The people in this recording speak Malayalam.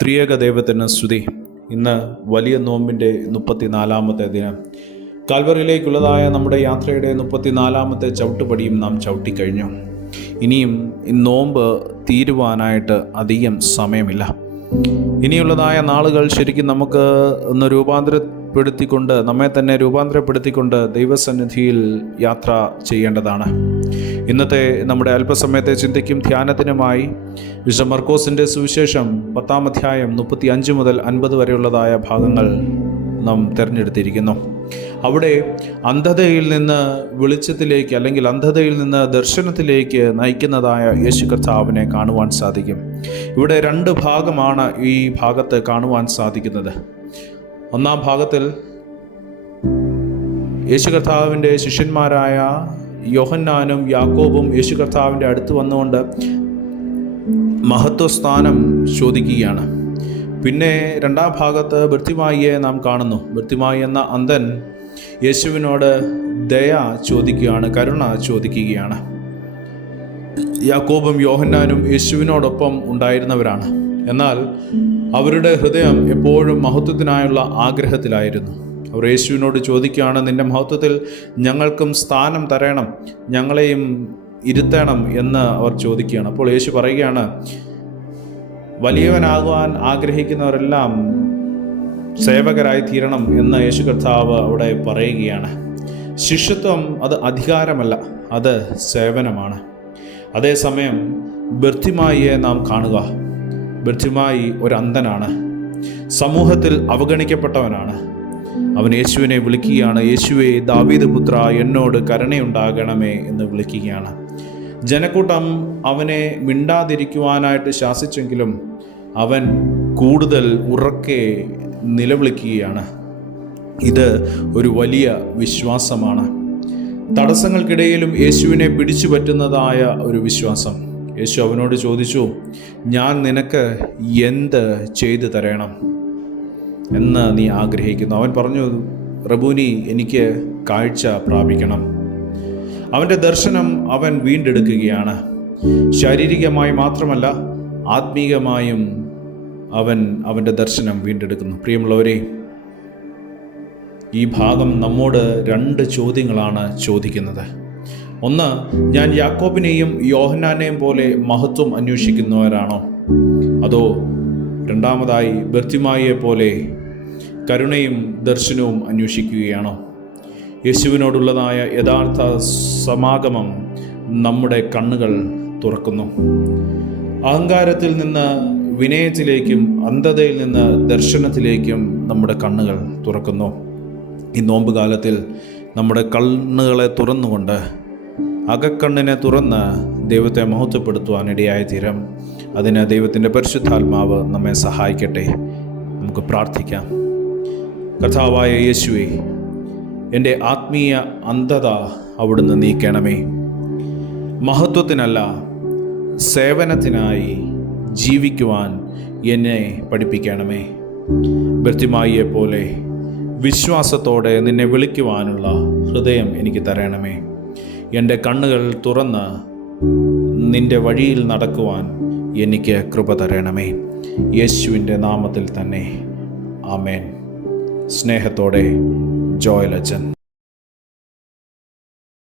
ത്രിയേക ദൈവത്തിന് സ്തുതി. ഇന്ന് വലിയ നോമ്പിൻ്റെ 34-ാമത്തെ ദിനം. കാൽവറിയിലേക്കുള്ളതായ നമ്മുടെ യാത്രയുടെ 34-ാമത്തെ ചവിട്ടുപടിയും നാം ചവിട്ടിക്കഴിഞ്ഞു. ഇനിയും നോമ്പ് തീരുവാനായിട്ട് അധികം സമയമില്ല. ഇനിയുള്ളതായ നാളുകൾ ശരിക്കും നമുക്ക് ഒന്ന് നമ്മെ തന്നെ രൂപാന്തരപ്പെടുത്തിക്കൊണ്ട് ദൈവസന്നിധിയിൽ യാത്ര ചെയ്യേണ്ടതാണ്. ഇന്നത്തെ നമ്മുടെ അല്പസമയത്തെ ചിന്തയ്ക്കും ധ്യാനത്തിനുമായി വിശുദ്ധ മർക്കോസിൻ്റെ സുവിശേഷം 10-ാം അധ്യായം 35 മുതൽ 50 വരെയുള്ളതായ ഭാഗങ്ങൾ നാം തിരഞ്ഞെടുത്തിരിക്കുന്നു. അവിടെ അന്ധതയിൽ നിന്ന് വെളിച്ചത്തിലേക്ക്, അല്ലെങ്കിൽ അന്ധതയിൽ നിന്ന് ദർശനത്തിലേക്ക് നയിക്കുന്നതായ യേശു കർത്താവിനെ കാണുവാൻ സാധിക്കും. ഇവിടെ 2 ഭാഗമാണ് ഈ ഭാഗത്ത് കാണുവാൻ സാധിക്കുന്നത്. ഒന്നാം ഭാഗത്തിൽ യേശു കർത്താവിൻ്റെ ശിഷ്യന്മാരായ യോഹന്നാനും യാക്കോബും യേശു കർത്താവിൻ്റെ അടുത്ത് വന്നുകൊണ്ട് മഹത്വസ്ഥാനം ചോദിക്കുകയാണ്. പിന്നെ 2-ാം ഭാഗത്ത് ബർത്തിമായിയെ നാം കാണുന്നു. ബർത്തിമായി എന്ന അന്ധൻ യേശുവിനോട് ദയ ചോദിക്കുകയാണ്, കരുണ ചോദിക്കുകയാണ്. യാക്കോബും യോഹന്നാനും യേശുവിനോടൊപ്പം ഉണ്ടായിരുന്നവരാണ്. എന്നാൽ അവരുടെ ഹൃദയം എപ്പോഴും മഹത്വത്തിനായുള്ള ആഗ്രഹത്തിലായിരുന്നു. അവർ യേശുവിനോട് ചോദിക്കുകയാണ്, നിൻ്റെ മഹത്വത്തിൽ ഞങ്ങൾക്കും സ്ഥാനം തരണം, ഞങ്ങളെയും ഇരുത്തണം എന്ന് അവർ ചോദിക്കുകയാണ്. അപ്പോൾ യേശു പറയുകയാണ്, വലിയവനാകുവാൻ ആഗ്രഹിക്കുന്നവരെല്ലാം സേവകരായി തീരണം എന്ന് യേശു കർത്താവ് അവിടെ പറയുകയാണ്. ശിഷ്യത്വം അത് അധികാരമല്ല, അത് സേവനമാണ്. അതേസമയം ബർത്തിമായിയെ നാം കാണുക. ബർത്തിമായി ഒരു അന്ധനാണ്, സമൂഹത്തിൽ അവഗണിക്കപ്പെട്ടവനാണ്. അവൻ യേശുവിനെ വിളിക്കുകയാണ്, യേശുവേ ദാവീദ് പുത്ര, എന്നോട് കരുണയുണ്ടാകണമേ എന്ന് വിളിക്കുകയാണ്. ജനക്കൂട്ടം അവനെ മിണ്ടാതിരിക്കുവാനായിട്ട് ശാസിച്ചെങ്കിലും അവൻ കൂടുതൽ ഉറക്കെ നിലവിളിക്കുകയാണ്. ഇത് ഒരു വലിയ വിശ്വാസമാണ്. തടസ്സങ്ങൾക്കിടയിലും യേശുവിനെ പിടിച്ചു പറ്റുന്നതായ ഒരു വിശ്വാസം. യേശു അവനോട് ചോദിച്ചു, ഞാൻ നിനക്ക് എന്ത് ചെയ്തു തരണം എന്ന് നീ ആഗ്രഹിക്കുന്നു? അവൻ പറഞ്ഞു, റബൂനി, എനിക്ക് കാഴ്ച പ്രാപിക്കണം. അവൻ്റെ ദർശനം അവൻ വീണ്ടെടുക്കുകയാണ്. ശാരീരികമായി മാത്രമല്ല, ആത്മീകമായും അവൻ്റെ ദർശനം വീണ്ടെടുക്കുന്നു. പ്രിയമുള്ളവരെ, ഈ ഭാഗം നമ്മോട് 2 ചോദ്യങ്ങളാണ് ചോദിക്കുന്നത്. ഒന്ന്, ഞാൻ യാക്കോബിനെയും യോഹന്നാനെയും പോലെ മഹത്വം അന്വേഷിക്കുന്നവരാണോ? അതോ രണ്ടാമതായി ബർത്തിമായിയെ പോലെ കരുണയും ദർശനവും അന്വേഷിക്കുകയാണോ? യേശുവിനോടുള്ളതായ യഥാർത്ഥ സമാഗമം നമ്മുടെ കണ്ണുകൾ തുറക്കുന്നു. അഹങ്കാരത്തിൽ നിന്ന് വിനയത്തിലേക്കും അന്ധതയിൽ നിന്ന് ദർശനത്തിലേക്കും നമ്മുടെ കണ്ണുകൾ തുറക്കുന്നു. ഈ നോമ്പ് കാലത്തിൽ നമ്മുടെ കണ്ണുകളെ തുറന്നുകൊണ്ട്, അകക്കണ്ണിനെ തുറന്ന് ദൈവത്തെ മഹത്വപ്പെടുത്തുവാൻ ഇടയായി തീരും. അതിന് ദൈവത്തിൻ്റെ പരിശുദ്ധാത്മാവ് നമ്മെ സഹായിക്കട്ടെ. നമുക്ക് പ്രാർത്ഥിക്കാം. കർത്താവായ യേശുവേ, എൻ്റെ ആത്മീയ അന്ധത അവിടുന്ന് നീക്കണമേ. മഹത്വത്തിനല്ല, സേവനത്തിനായി ജീവിക്കുവാൻ എന്നെ പഠിപ്പിക്കണമേ. ബർത്തിമായിയെ പോലെ വിശ്വാസത്തോടെ നിന്നെ വിളിക്കുവാനുള്ള ഹൃദയം എനിക്ക് തരണമേ. എൻ്റെ കണ്ണുകൾ തുറന്ന് നിൻ്റെ വഴിയിൽ നടക്കുവാൻ എനിക്ക് കൃപ തരണമേ. യേശുവിൻ്റെ നാമത്തിൽ തന്നെ, ആമേൻ. സ്നേഹത്തോടെ, ജോയൽ അച്ഛൻ.